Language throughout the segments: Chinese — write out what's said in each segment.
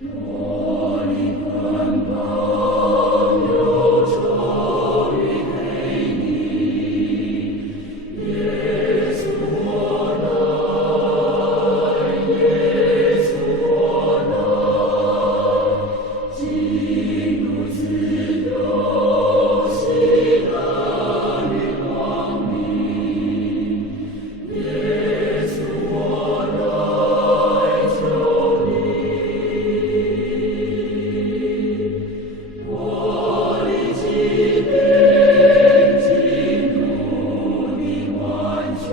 我的捆绑忧愁与黑泥，耶稣我来，耶稣我来，进入自由喜乐与光明，耶稣我来求你，我的疾病进入你完全，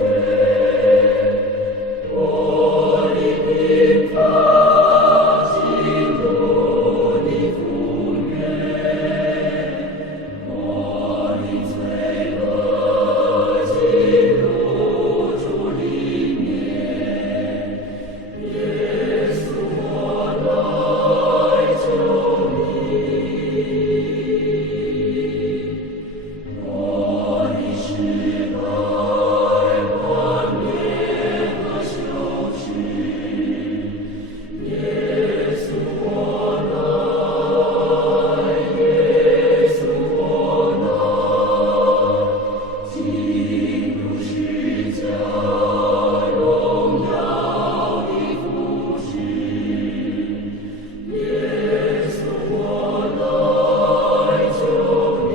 我的病发进入你复原，我的罪恶进入主里面，耶稣我来求你，我的失败、幻灭和羞耻，耶稣我来，耶稣我来，进入十架荣耀的服饰，耶稣我来求你，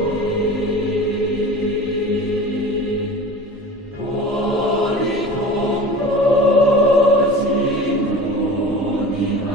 我的痛苦进入你爱。